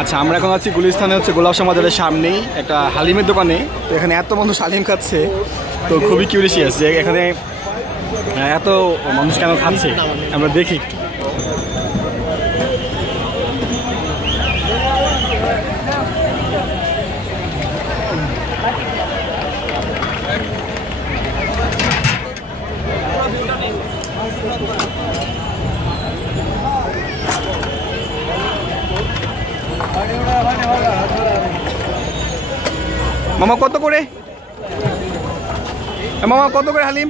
আচ্ছা আমরা এখন আছি গুলিস্তানে, হচ্ছে গোলাপ সমাজের সামনেই, একটা হালিমের দোকানে। এখানে এত মানুষ হালিম খাচ্ছে, তো খুবই কিউরিশিয়াস যে এখানে এত মানুষ কেন খাচ্ছে? আমরা দেখি একটু। মামা কত করে? মামা কত করে হালিম?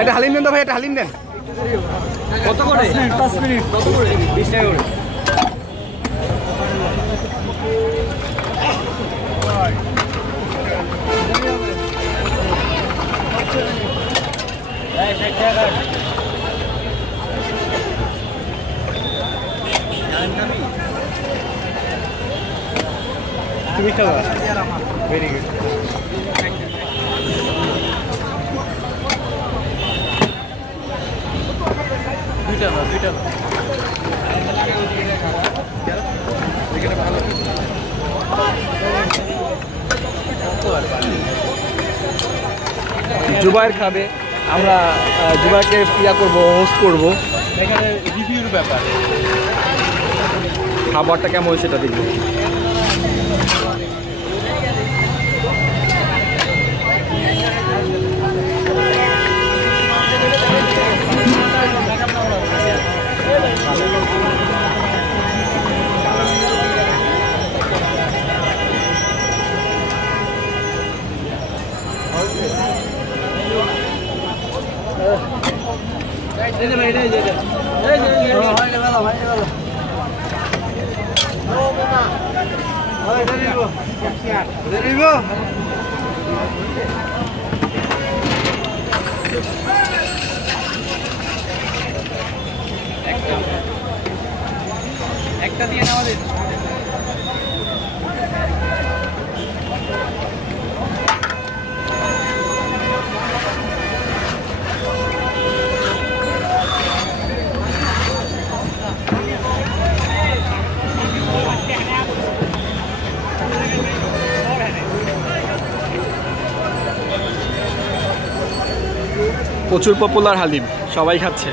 একটা হালিম দেন তো ভাই একটা হালিম দেন। কত করে? পাঁচ মিনিট কত করে বিশ টাকা করে। খাবা ভেরি গুড দুইটা না দুইটা না জুবাইর খাবে। আমরা আহ, জুবাইরকে ইয়া করব হোস্ট করব। এখানে রিভিউর ব্যাপার। খাবারটা কেমন সেটা দেখব। একটা দিয়ে না প্রচুর পপুলার হালিম সবাই খাচ্ছে।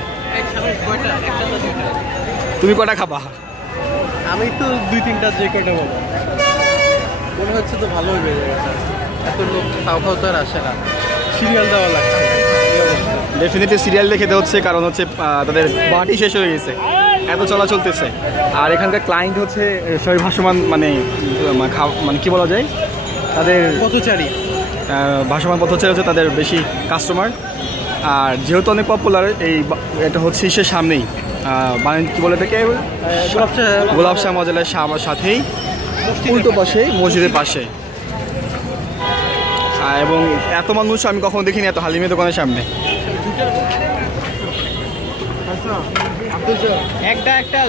তুমি কটা খাবা? আমি তো দুই তিনটা যে কয়টা বলব মনে হচ্ছে তো ভালো হয়ে যাবে। এত লোক খাও খাও তো আর আসে না। সিরিয়াল দেওয়া লাগছে। ডেফিনেটলি সিরিয়াল দেখে খেতে হচ্ছে কারণ হচ্ছে তাদের বাটি শেষ হয়ে গেছে। এত চলা চলতেছে। আর এখানকার ক্লায়েন্ট হচ্ছে সবাই ভাসমান মানে মানে কি বলা যায়? তাদের পথচারী। ভাসমান পথ হচ্ছে হচ্ছে তাদের বেশি কাস্টমার আর যেহেতু অনেক পপুলার এই এটা হচ্ছে ইসের সামনেই। মানে কি বলে থাকে গোলাপ শাহ মজালের সা- সাথেই উল্টো পাশে। মসজিদের পাশে। এবং এত মানুষ আমি কখনো দেখিনি এত হালিমের দোকানের সামনে। একটা একটা?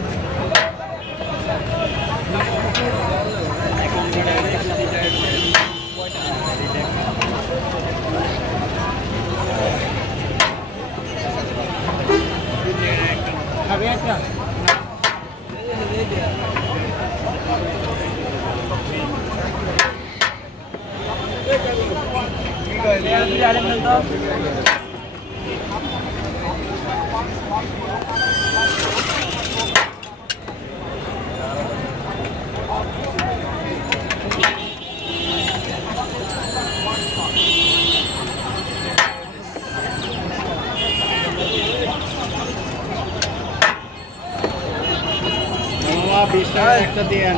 বিশ টাকা একটা দিয়েন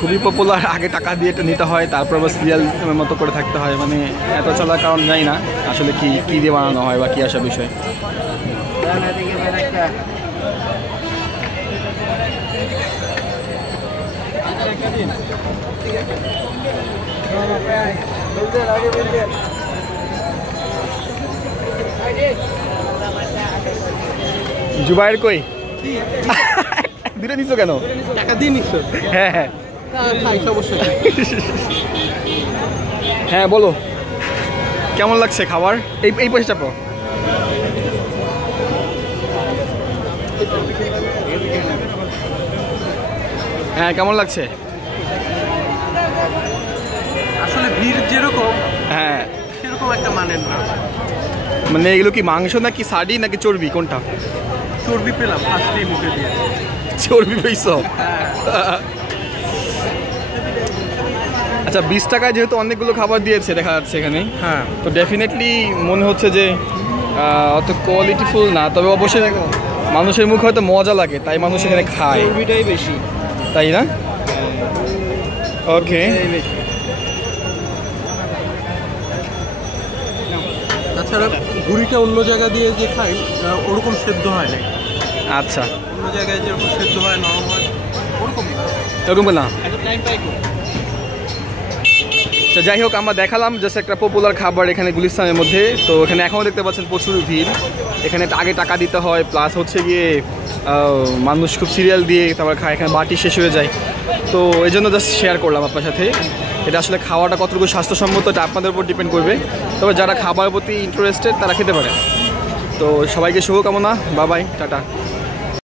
খুবই পপুলার আগে টাকা দিয়ে এটা নিতে হয়, তারপর আবার সিরিয়াল মতো করে থাকতে হয় মানে এত চলার কারণ জানি না, আসলে কি কি দিয়ে বানানো হয় বা কি আসা বিষয়। জুবাইর কই? দুটো নিছো কেন? টাকা দিয়ে নিচ্ছ হ্যাঁ হ্যাঁ। হ্যাঁ বলো। কেমন লাগছে খাবার? এই এই পয়সা চাপো হ্যাঁ কেমন লাগছে? আসলে ভিড় যেরকম হ্যাঁ। সেরকম একটা মানেন না। মানে এগুলো কি মাংস নাকি সাডি নাকি চর্বি? কোনটা? চর্বি পেলাম ফার্স্টেই মুখে দিয়ে চর্বি পেয়েছ আচ্ছা বিশ টাকায় যেহেতু অনেকগুলো খাবার দিয়েছে দেখা যাচ্ছে এখানে। হ্যাঁ। তো ডেফিনেটলি মনে হচ্ছে যে অত কোয়ালিটিফুল না। তবে অবশ্যই মানুষের মুখে হয়তো মজা লাগে তাই মানুষ এখানে খায়। চর্বিটাই বেশি। তাই না? ওকে তাছাড়া গুড়িটা অন্য জায়গা দিয়ে যে খাই ওরকম সেদ্ধ হয় না আচ্ছা। অন্য জায়গায় যেরকম সেদ্ধ হয় নরম হয় এরকম না? তো যাই হোক আমরা দেখালাম জাস্ট একটা পপুলার খাবার এখানে গুলিস্তানের মধ্যে। তো এখানে এখনও দেখতে পাচ্ছেন প্রচুর ভিড়। এখানে আগে টাকা দিতে হয় প্লাস হচ্ছে গিয়ে মানুষ খুব সিরিয়াল দিয়ে তারপর খায় এখানে বাটি শেষ হয়ে যায়। তো এই জন্য জাস্ট শেয়ার করলাম আপনার সাথে। এটা আসলে খাওয়াটা কতটুকু স্বাস্থ্যসম্মত এটা আপনাদের উপর ডিপেন্ড করবে। তবে যারা খাবার প্রতি ইন্টারেস্টেড তারা খেতে পারে। তো সবাইকে শুভকামনা বাবাই টাটা।